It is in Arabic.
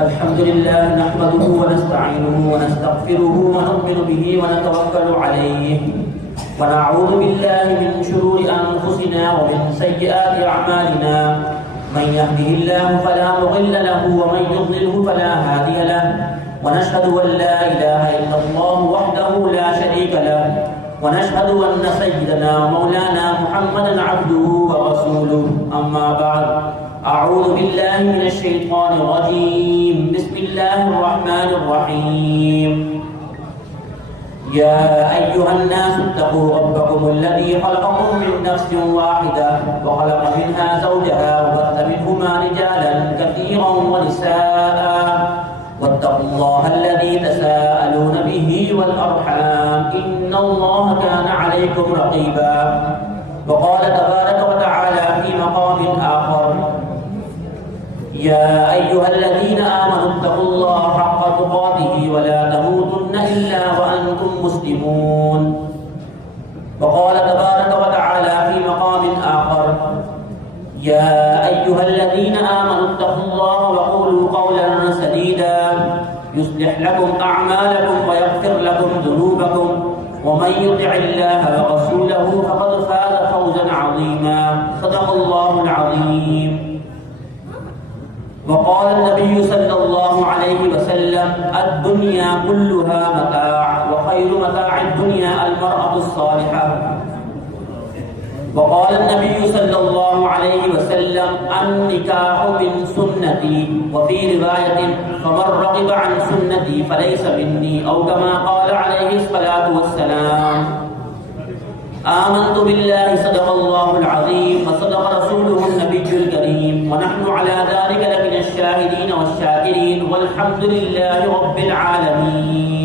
الحمد لله نحمده ونستعينه ونستغفره ونؤمن به ونتوكل عليه ونعوذ بالله من شرور أنفسنا ومن سيئات أعمالنا من يهده الله فلا مضل له ومن يضلله فلا هادي له ونشهد أن لا إله إلا الله وحده لا شريك له ونشهد أن سيدنا ومولانا محمدا عبده ورسوله أما بعد أعوذ بالله من الشيطان الرجيم بسم الله الرحمن الرحيم يا أيها الناس اتقوا ربكم الذي خلقكم من نفس واحدة وخلق منها زوجها وبث منهما رجالا كثيرا ونساء واتقوا الله الذي تساءلون به والأرحام إن الله كان عليكم رقيبا وقال تبارك وتعالى في مقام آخر يا أيها الذين آمنوا اتقوا الله حق تقاته ولا تموتن إلا وأنتم مسلمون وقال تبارك وتعالى في مقام آخر يا أيها الذين آمنوا اتقوا الله وقولوا قولا سديدا يصلح لكم أعمالكم ويغفر لكم ذنوبكم ومن يطع الله ورسوله فقد فاز فوزا عظيما صدق الله العظيم وقال النبي صلى الله عليه وسلم الدنيا كلها متاع وخير متاع الدنيا المرأة الصالحة وقال النبي صلى الله عليه وسلم النكاح من سنتي وفي رواية فمن رغب عن سنتي فليس مني أو كما قال عليه الصلاة والسلام آمنت بالله صدق الله العظيم وصدق رسوله النبي الكريم ونحن على ذلك لمن الشاهدين والشاكرين والحمد لله رب العالمين